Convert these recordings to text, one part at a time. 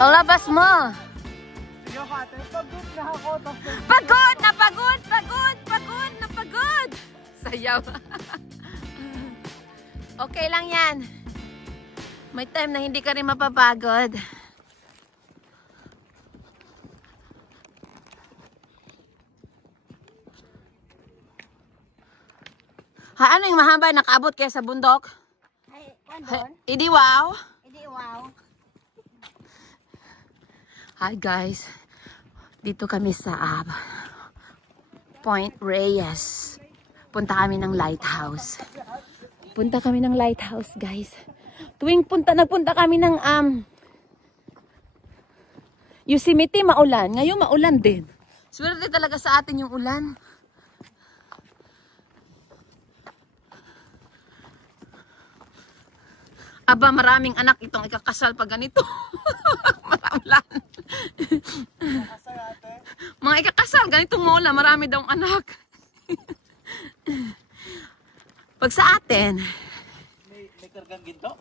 Ang labas mo. Pagod na pagod, pagod, pagod na pagod. Sayaw. Okay lang yan. May time na hindi ka rin mapapagod. Ha, ano yung mahaba nakaabot kaya sa bundok? Ay, kwan Idi wow. Idi wow. Hi guys. Dito kami sa Point Reyes. Punta kami ng lighthouse. Punta kami ng lighthouse, guys. Tuwing nagpunta kami ng Yosemite, maulan. Ngayon maulan din. Swerte talaga sa atin yung ulan. Aba, maraming anak itong ikakasal pag ganito. Maraulan. Mga ikakasal, ganitong mola, marami daw anak. Pag sa atin, may kargang ginto?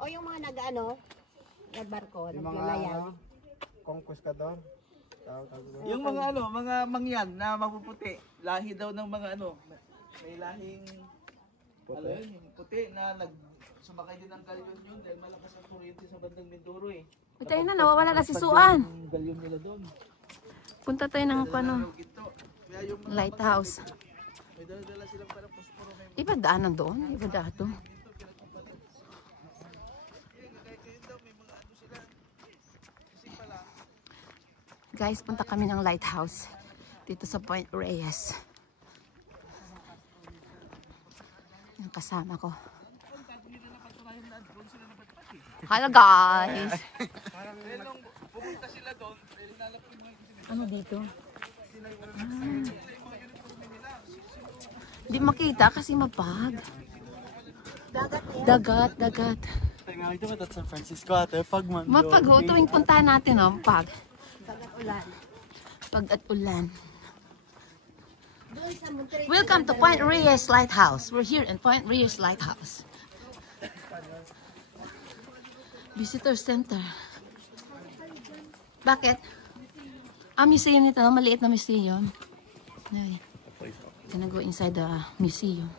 O yung mga nag-ano, nagbarko, naglalayag. Conquistador. Yung mga ano, mga mangyan na mapuputi, lahi daw ng mga ano, may lahing puti, ano yun, yung puti na sumakay din ng galyon yun dahil malakas ang kuryente sa bandang Mindoro eh. tayo na, nawawala na si Suan. Yung galyon nila doon. Punta tayo ng lighthouse. May dala silang parang posporo. Iba daanan doon, iba dato. Guys, punta kami ng lighthouse dito sa Point Reyes. Yung kasama ko. Hello guys! Pumunta sila doon, Ano dito? Di makita kasi mapag. Dagat, dagat. Tingnan ito ba San Francisco ate? Pag man. Mapag ho, tuwing puntahan natin oh, pag. Pag at ulan. Pag at ulan. Doon sa Monterey. Welcome to Point Reyes Lighthouse. We're here in Point Reyes Lighthouse. Visitor Center. Bakit? Museum nito, maliit na museum. Ay, gonna go inside the museum.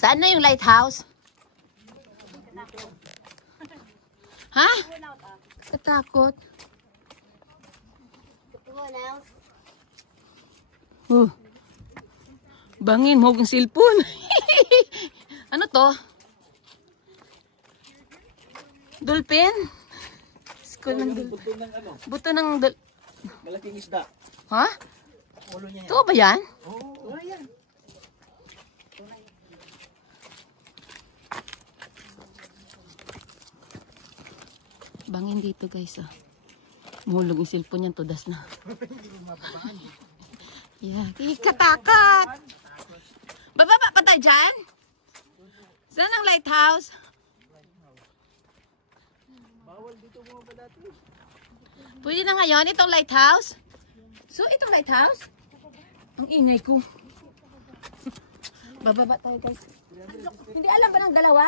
Saan na yung lighthouse? Ha? Katakot. Bangin mo ang cellphone. Ano to? Dolphin? School ng buto ng ano, buto ng malaking isda. Ha? Ulo niya yan. Ito ba yan? Oo, yan. Bangin dito guys ah. Mahulog yung cellphone niyan, tudas na. Yeah, katakot. Bababa pa tayo dyan? Saan ang lighthouse? Bawal dito mo ba dati? Pwede na ngayon itong lighthouse? So itong lighthouse? Ang ingay ko. Bababa tayo guys. Hindi alam ba ng dalawa?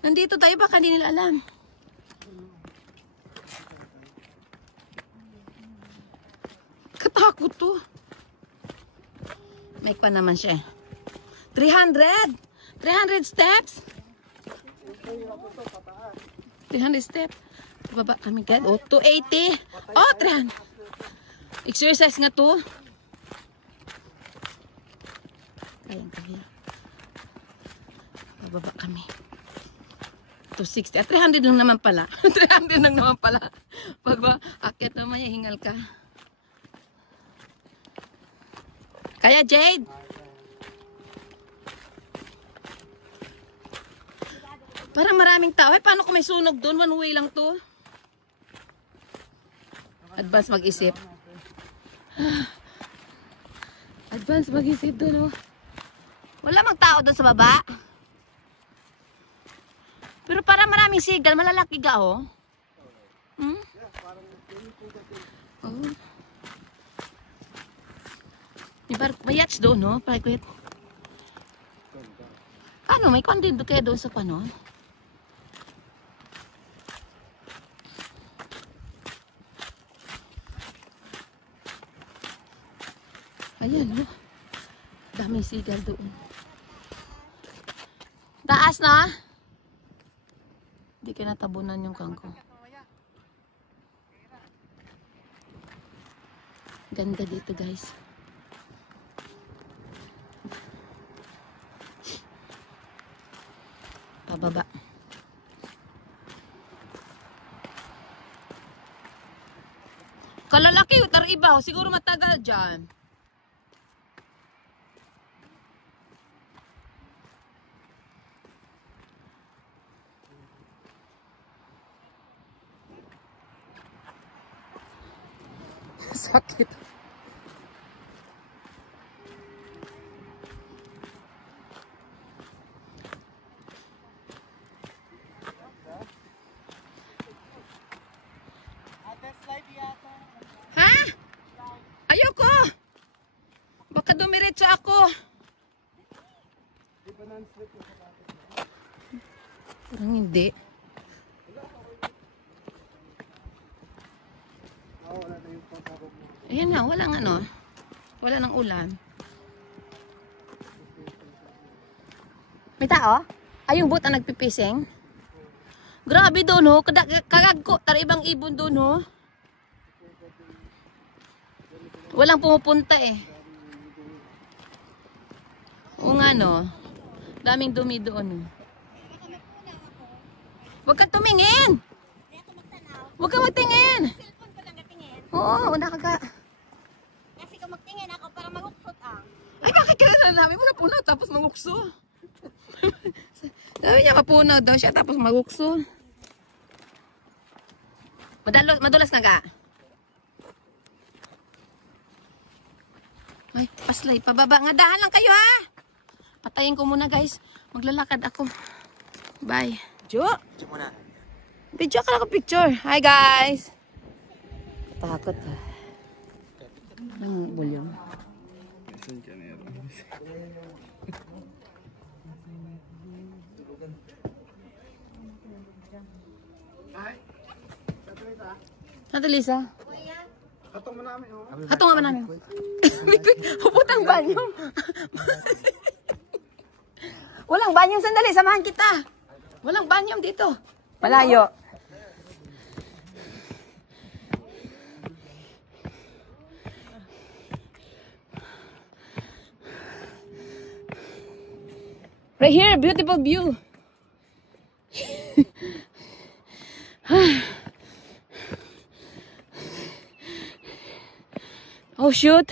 Nandito tayo, baka hindi nila alam. Katakot to. May pa naman siya. 300! 300 steps! 300 steps. Baba kami agad. Oh, 280. Oh, 300. Exercise nga to. Kaya. Bababa kami. 260. 300 lang naman pala. 300 lang naman pala. Pag ba, akit naman yan, hingal ka. Kaya Jade. Parang maraming tao. Eh, paano kung may sunog doon? One way lang to. Advance mag-isip. Advance mag-isip doon, oh. Wala mang tao doon sa baba. Pero para maraming sigal, malalaki ga oh. Hmm? Oh. May yachts doon, no? Private. Ano, may content kayo doon sa panon? Ayan, no? Daming sigal doon. Taas na? Hindi ka natabunan yung kangko. Ganda dito, guys. Pababa. Kalalaki, utar iba. Siguro matagal dyan. Sakit. Ha? Ayoko. Baka dumiretso ako. Parang hindi. Ayan na, walang ano. Wala nang ulan. May tao? Ay, yung boat ang nagpipising? Grabe doon, ho. Kagagko. Tara ibang ibon doon, ho. Walang pumupunta eh. O nga, no. Daming dumi doon. Huwag kang tumingin. Huwag kang magtingin. Cellphone ko lang natingin. Oo, nakaga. Kasi kung magtingin ako para maguksot ah. Ay, bakit kailan namin mo napunaw tapos mangukso? Sabi niya mapunaw daw siya tapos magukso. Madulas na ka. Ay, paslay. Pababa nga. Dahan lang kayo ha. Patayin ko muna guys. Maglalakad ako. Bye. Jo. Video ka lang ka picture. Hi guys. Takot ha. Ang volume. Santa Lisa? Hatong mo namin, oh. Hatong nga ba namin? Puputang banyo. Walang banyong sandali. Samahan kita. Walang banyong dito. Malayo. Right here, beautiful view. Oh shoot.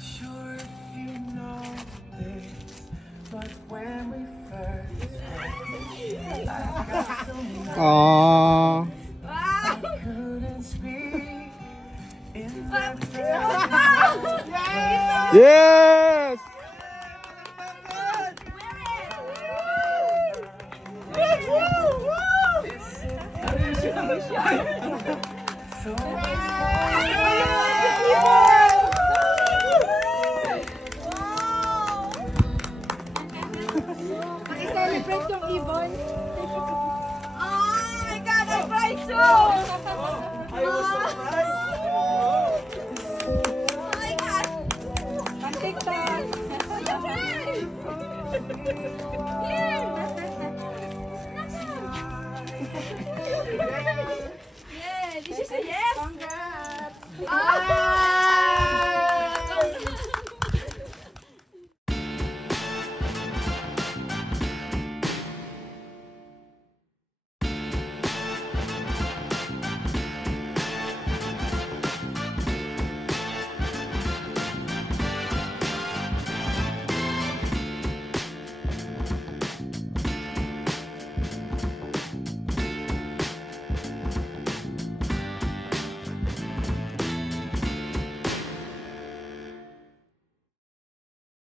Sure if you know this, but when we first met, I got so mad. I couldn't speak in that Yes! I-celebrate yung ibon. Oh my God, I cried too! I was surprised. Oh my God! TikTok. Yay!